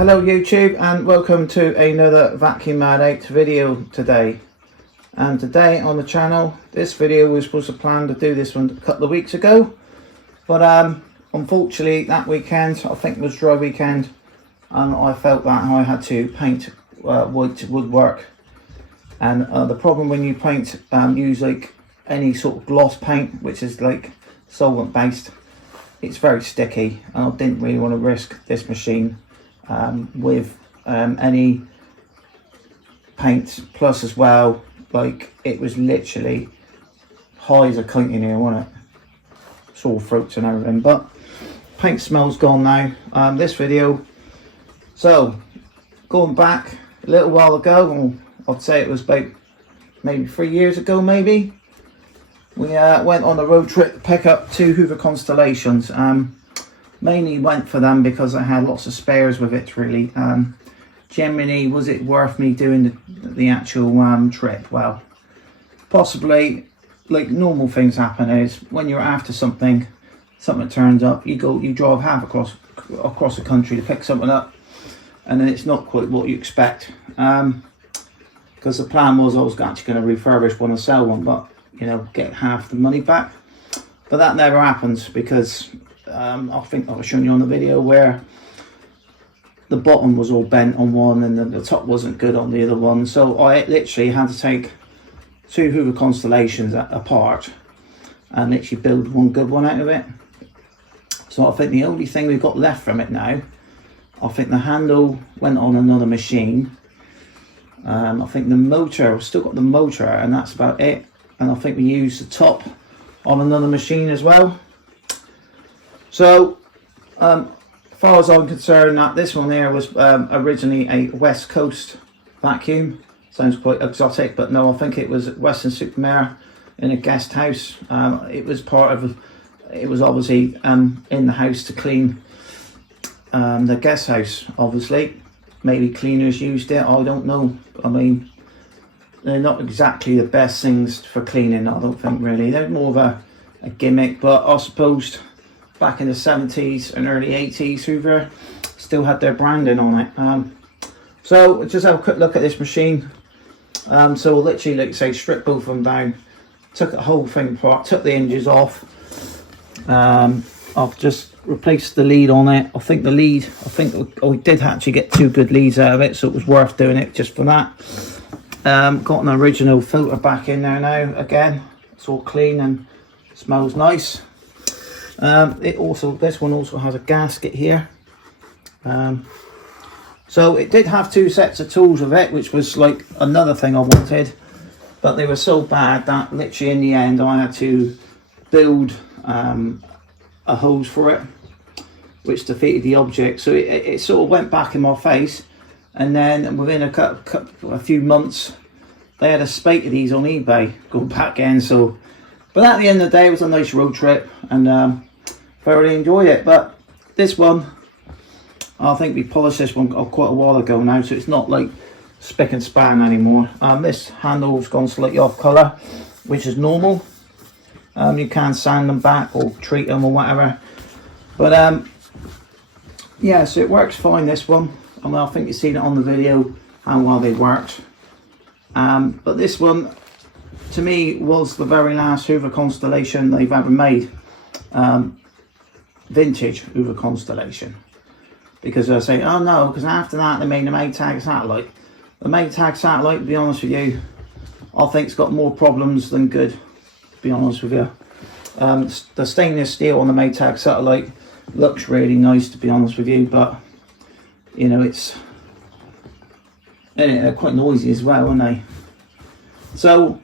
Hello YouTube, and welcome to another Vacuum Mad video today. And today on the channel, this video was supposed to plan to do this one a couple of weeks ago, but unfortunately that weekend, I think it was dry weekend, and I felt that I had to paint woodwork. And the problem when you paint, use like any sort of gloss paint, which is like solvent based, it's very sticky, and I didn't really want to risk this machine with any paint. Plus as well, like, it was literally high as a kite in here, wasn't it? Sore throats and everything, but paint smell's gone now. This video, so going back a little while ago, I'd say it was about maybe 3 years ago, maybe, we went on a road trip to pick up two Hoover Constellations. Mainly went for them because I had lots of spares with it, really. Generally, was it worth me doing the actual trip? Well, possibly. Like normal things happen is when you're after something turns up, you drive half across the country to pick something up, and then it's not quite what you expect. Because the plan was I was actually going to refurbish one and sell one, but you know, get half the money back. But that never happens because I think I was showing you on the video where the bottom was all bent on one and the top wasn't good on the other one. So I literally had to take two Hoover Constellations apart and literally build one good one out of it. So I think the only thing we've got left from it now, I think the handle went on another machine. I think the motor, we've still got the motor, and that's about it. And I think we used the top on another machine as well. So, as far as I'm concerned, that this one there was originally a West Coast vacuum. Sounds quite exotic, but no, I think it was Weston-super-Mare in a guest house. It was obviously in the house to clean the guest house, obviously. Maybe cleaners used it, I don't know. I mean, they're not exactly the best things for cleaning, I don't think, really. They're more of a gimmick, but I suppose back in the 70s and early 80s, Hoover still had their branding on it. So just have a quick look at this machine. So literally, like I say, stripped both of them down, took the whole thing apart, took the hinges off. I've just replaced the lead on it. I think we did actually get two good leads out of it, so it was worth doing it just for that. Got an original filter back in there now. Again, it's all clean and smells nice. This one also has a gasket here. So it did have two sets of tools with it, which was like another thing I wanted, but they were so bad that literally in the end I had to build a hose for it, which defeated the object. So it sort of went back in my face, and then within a few months they had a spate of these on eBay going back in. So, but at the end of the day, it was a nice road trip, and thoroughly enjoyed it. But this one, I think we polished this one quite a while ago now, so it's not like spick and span anymore. This handle's gone slightly off colour, which is normal. You can sand them back or treat them or whatever, but yeah, so it works fine, this one. I mean, I think you've seen it on the video how well they worked. But this one, to me, was the very last Hoover Constellation they've ever made. Vintage Hoover Constellation. Because I say, oh no, because after that they made the Maytag satellite. The Maytag satellite, to be honest with you, I think it's got more problems than good, to be honest with you. The stainless steel on the Maytag satellite looks really nice, to be honest with you, but you know, they're quite noisy as well, aren't they? So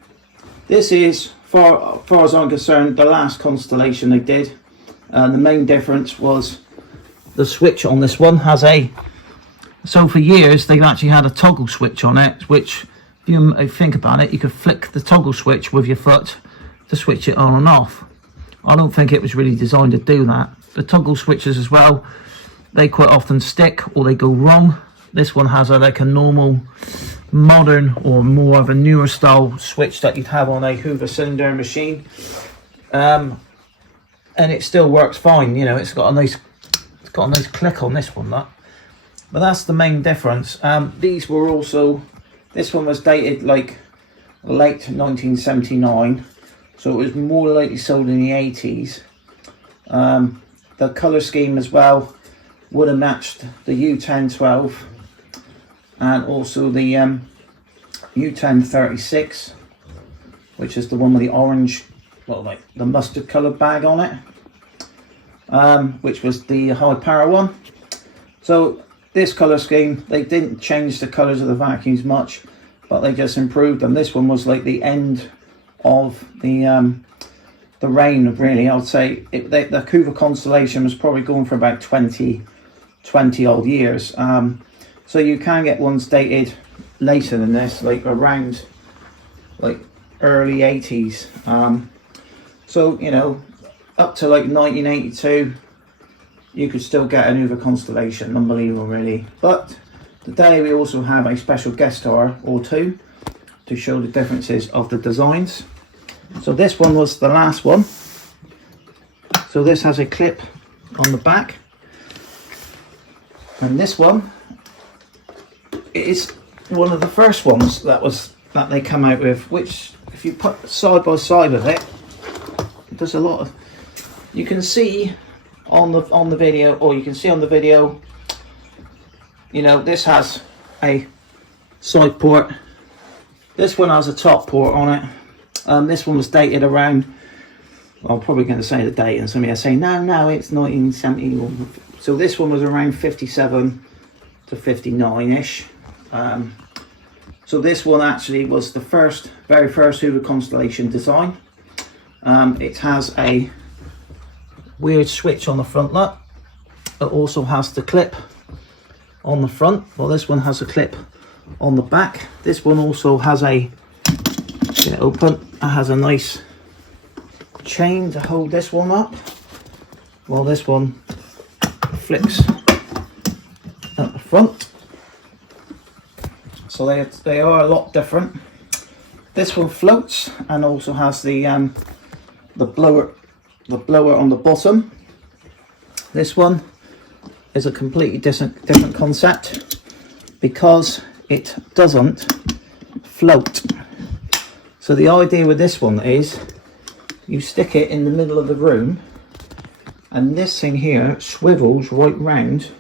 this is, far as I'm concerned, the last Constellation they did. The main difference was the switch on this one has so for years they've actually had a toggle switch on it, which, if you think about it, you could flick the toggle switch with your foot to switch it on and off. I don't think it was really designed to do that. The toggle switches as well, they quite often stick or they go wrong. This one has like a normal modern or more of a newer style switch that you'd have on a Hoover cylinder machine, and it still works fine. You know, it's got a nice click on this one. That But that's the main difference. These were also, this one was dated like late 1979, so it was more likely sold in the 80s. The colour scheme as well would have matched the U1012 and also the U1036, which is the one with the orange, well, like the mustard coloured bag on it, which was the high power one. So this colour scheme, they didn't change the colours of the vacuums much, but they just improved them. This one was like the end of the reign of, really, I would say. The Hoover Constellation was probably going for about 20 odd years. So you can get ones dated later than this, like around like early 80s. So, you know, up to like 1982, you could still get an Hoover Constellation. Unbelievable, really. But today we also have a special guest star or two to show the differences of the designs. So this one was the last one. So this has a clip on the back, and this one is one of the first ones that they come out with, which if you put side by side with it, it does a lot of, you can see on the video, or you can see on the video, you know, this has a side port, this one has a top port on it. This one was dated around, well, I'm probably going to say the date and somebody will say no, it's 1970. So this one was around 57 to 59ish. So this one actually was the very first Hoover Constellation design. It has a weird switch on the front look. It also has the clip on the front. Well, this one has a clip on the back. This one also has a, get it open, it has a nice chain to hold this one up. Well, this one flips at the front. So they are a lot different. This one floats and also has the blower on the bottom. This one is a completely different concept because it doesn't float. So the idea with this one is you stick it in the middle of the room and this thing here swivels right round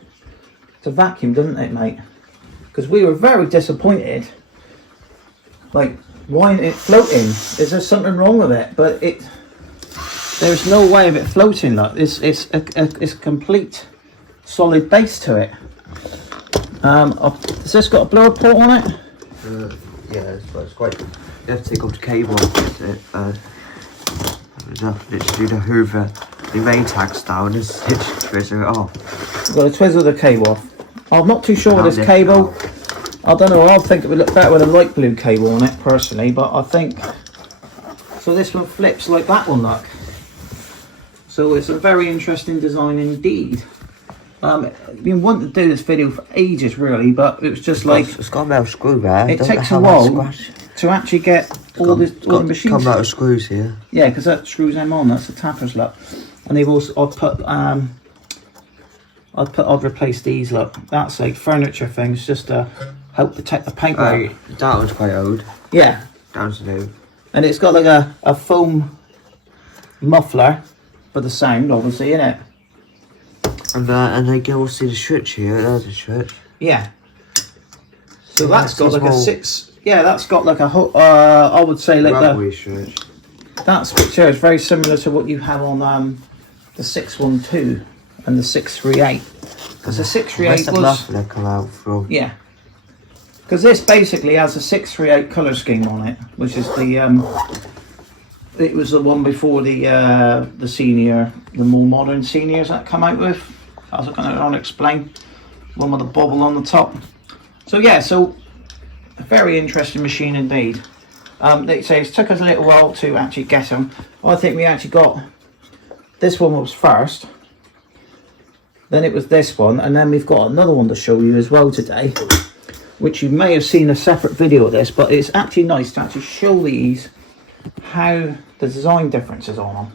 to vacuum, doesn't it, mate? Because we were very disappointed, like, why isn't it floating? Is there something wrong with it? But there's no way of it floating. Like, it's a complete solid base to it. Has this got a blower port on it? Yeah, it's quite. You have to take off the cable. Literally the Hoover, the main tag's down. Just twisting it off. We've got to twizzle the cable off. I'm not too sure with this cable. I don't know. I think it would look better with a light blue cable on it, personally. But I think so. This one flips like that one, look. So it's a very interesting design indeed. I've been wanting to do this video for ages, really, but it was just like it's got a metal screw there. It takes a while to actually get all the machines. Got metal screws here. Yeah, because that screws them on. That's the tappers, look. And they've also I'd replace these, look. That's like furniture things just to help protect the paintwork. That one's quite old. Yeah. That one's new. And it's got like a foam muffler for the sound, obviously, innit? And they can also see the switch here. There's a switch. Yeah. So that's got like a six. Yeah, that's got like a I would say like rubbery switch. That switch here is very similar to what you have on the 612 and the 638. Because the 638 was muffler come out from. Yeah. Because this basically has a 638 colour scheme on it, which is the it was the one before the senior, the more modern seniors that come out with. I was going to explain. One with the bobble on the top. So yeah, so a very interesting machine indeed. They say it took us a little while to actually get them. I think we actually got this one was first. Then it was this one, and then we've got another one to show you as well today, which you may have seen a separate video of this, but it's actually nice to actually show these how the design differences on them.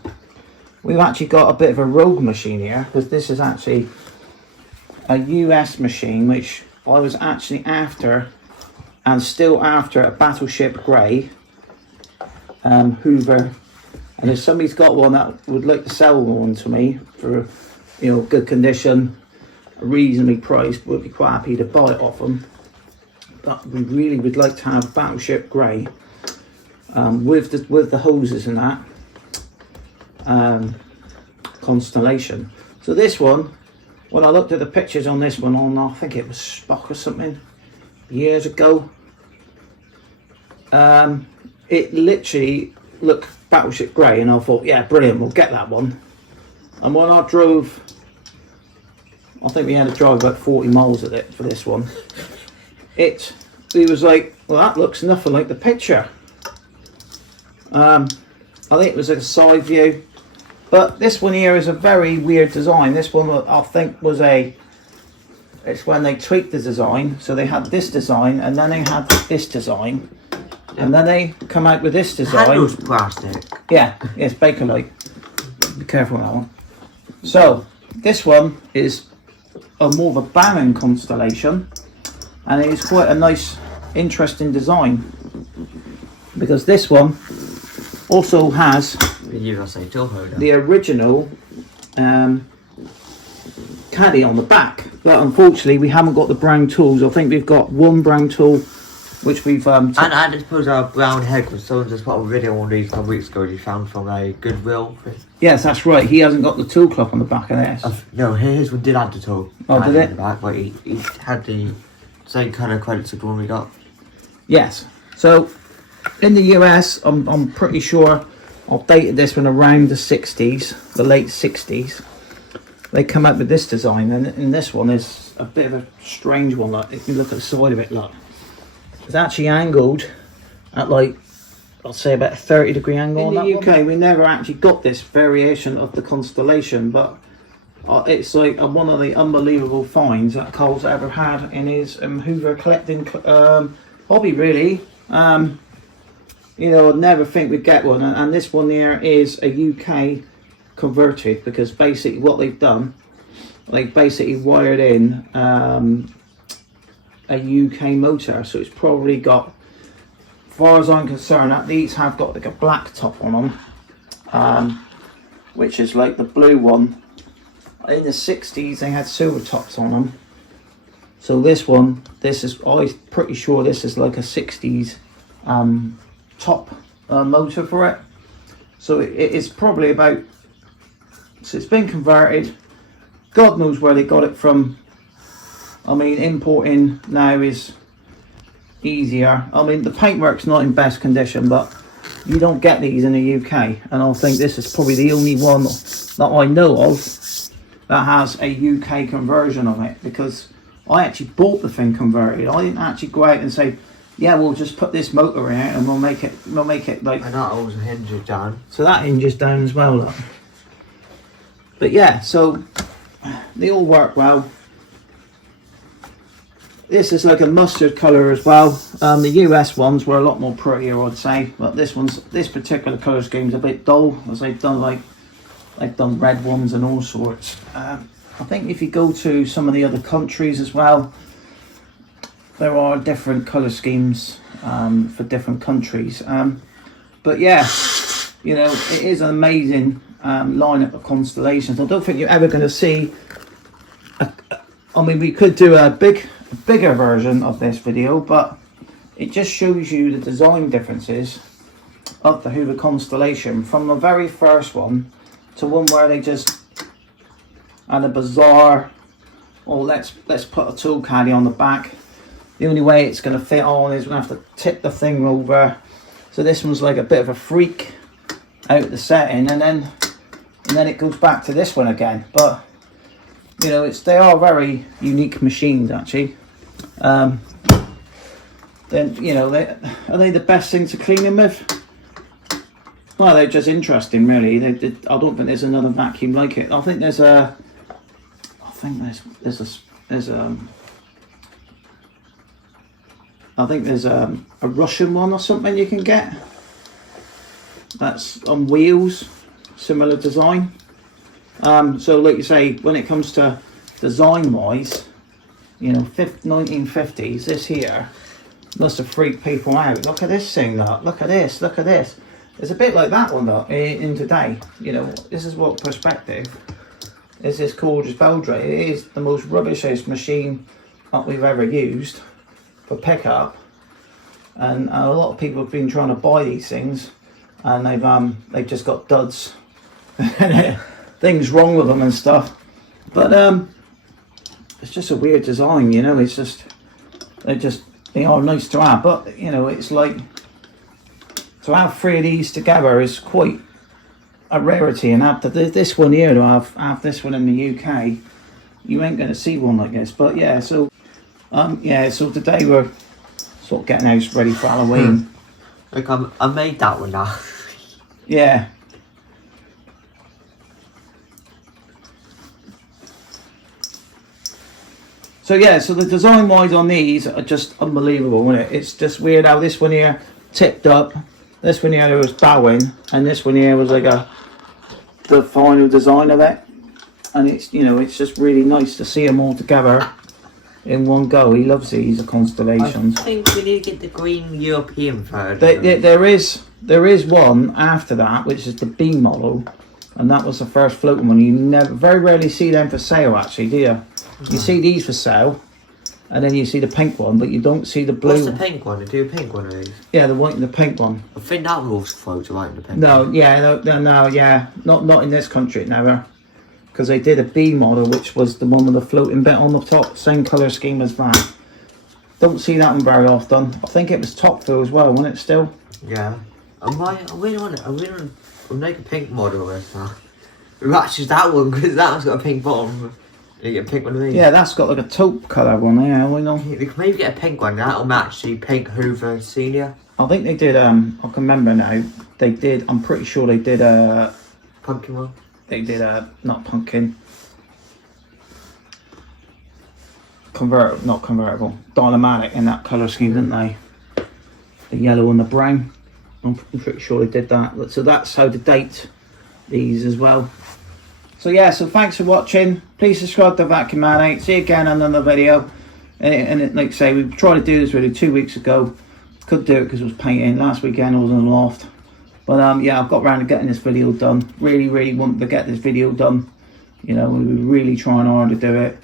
We've actually got a bit of a rogue machine here, because this is actually a US machine which I was actually after, and still after, a Battleship Grey Hoover. And if somebody's got one that would like to sell one to me for, you know, good condition, reasonably priced, would be quite happy to buy it off them. But we really would like to have Battleship Grey with the hoses and that Constellation. So this one, when I looked at the pictures on this one on, I think it was Spock or something years ago, it literally looked Battleship Grey, and I thought, yeah, brilliant, we'll get that one. And when I drove, I think we had to drive about 40 miles of it for this one. It was like, well, that looks nothing like the picture. I think it was like a side view, but this one here is a very weird design. This one, I think, was it's when they tweaked the design. So they had this design, and then they had this design, and then they come out with this design. Handle's plastic. Yeah, it's Bakelite. Be careful with that one. So this one is more of a barren Constellation, and it is quite a nice, interesting design, because this one also has the original caddy on the back, but unfortunately we haven't got the brown tools. I think we've got one brown tool which we've and I suppose our brown head, because someone just put a video on these a couple weeks ago he found from a Goodwill. Yes, that's right, he hasn't got the tool cloth on the back of this. No, his one did add the tool. Oh, did it? The back, but he had the same kind of credits as the one we got. Yes, so in the US, I'm pretty sure I've dated this one around the 60s, the late 60s. They come up with this design, and this one is a bit of a strange one. Like, if you look at the side of it, look, it's actually angled at, like, I'll say about a 30-degree angle. In the UK, we never actually got this variation of the Constellation, but it's like one of the unbelievable finds that Cole's ever had in his Hoover collecting hobby, really. You know, I'd never think we'd get one, and this one here is a UK converted, because basically what they've done, they've basically wired in a UK motor, so it's probably got, as far as I'm concerned, that these have got like a black top on them, which is like the blue one. In the 60s they had silver tops on them, so this one, I'm pretty sure this is like a 60s top motor for it. So it is probably about, so it's been converted. God knows where they got it from. I mean, importing now is easier. I mean, the paintwork's not in best condition, but you don't get these in the UK, and I think this is probably the only one that I know of that has a UK conversion on it, because I actually bought the thing converted. I didn't actually go out and say, yeah, we'll just put this motor in it and we'll make it like. And that also hinges down. So that hinges down as well, look. But yeah, so they all work well. This is like a mustard colour as well. The US ones were a lot more prettier, I'd say, but this particular colour scheme is a bit dull, as they've done red ones and all sorts. I think if you go to some of the other countries as well, there are different colour schemes for different countries. But yeah, you know, it is an amazing lineup of Constellations. I don't think you're ever going to see. I mean, we could do a bigger version of this video, but it just shows you the design differences of the Hoover Constellation, from the very first one to one where they just had a bizarre, oh, let's put a tool caddy on the back. The only way it's going to fit on is we're going to have to tip the thing over. So this one's like a bit of a freak out the setting, and then it goes back to this one again. But you know, they are very unique machines, actually. Then, you know, are they the best thing to clean them with? Well, they're just interesting, really. I don't think there's another vacuum like it. I think there's a Russian one or something you can get. That's on wheels, similar design. So like you say, when it comes to design wise, you know, 1950s, this here must have freaked people out. Look at this thing, look at this, look at this. It's a bit like that one though, in today. You know, this is what perspective is. This gorgeous Beldray. It is the most rubbishest machine that we've ever used for pickup, and a lot of people have been trying to buy these things, and they've just got duds, things wrong with them and stuff. But it's just a weird design, you know. It's just they are nice to have, but you know, it's like, to have three of these together is quite a rarity, and after this one here, to have this one in the UK, you ain't going to see one like this. But yeah, so so today we're sort of getting house ready for Halloween. Look, I made that one now. Yeah. So yeah, so the design wise on these are just unbelievable, isn't it? It's just weird how this one here tipped up, this one here was bowing, and this one here was like the final design of it. And it's, you know, it's just really nice to see them all together in one go. He loves these, the Constellations. I think we need to get the green European version. There is one after that, which is the B model, and that was the first floating one. You very rarely see them for sale, actually, do you? You see these for sale, and then you see the pink one, but you don't see the blue. What's the pink one? Do a pink one of these? Yeah, the white and the pink one. I think that will also float right in the pink. No, yeah, no, yeah, not in this country, never, because they did a B model, which was the one with the floating bit on the top, same colour scheme as that. Don't see that one very often. I think it was top fill as well, wasn't it? Still. Yeah. I really want to make a pink model with that. Actually, that one, because that one's got a pink bottom. You get a pink one of these. Yeah, that's got like a taupe colour one. Yeah, we know. You can maybe get a pink one. That'll match the pink Hoover Senior. I think they did. I can remember now. They did. I'm pretty sure they did a pumpkin one. They did a not pumpkin. Not convertible. Dynamatic in that colour scheme, didn't they? The yellow and the brown. I'm pretty sure they did that. So that's how to date these as well. So yeah, so thanks for watching. Please subscribe to Vacuum Man 8. See you again on another video. And like I say, we tried to do this really 2 weeks ago. Couldn't do it because it was painting. Last weekend I was in the loft. But yeah, I've got around to getting this video done. Really wanted to get this video done. You know, we were really trying hard to do it.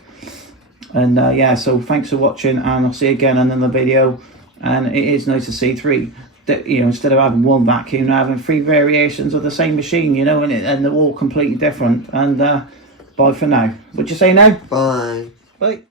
And yeah, so thanks for watching, and I'll see you again on another video. And it is nice to see you know, instead of having one vacuum, having three variations of the same machine, you know, and they're all completely different. And bye for now. What'd you say now? Bye. Bye.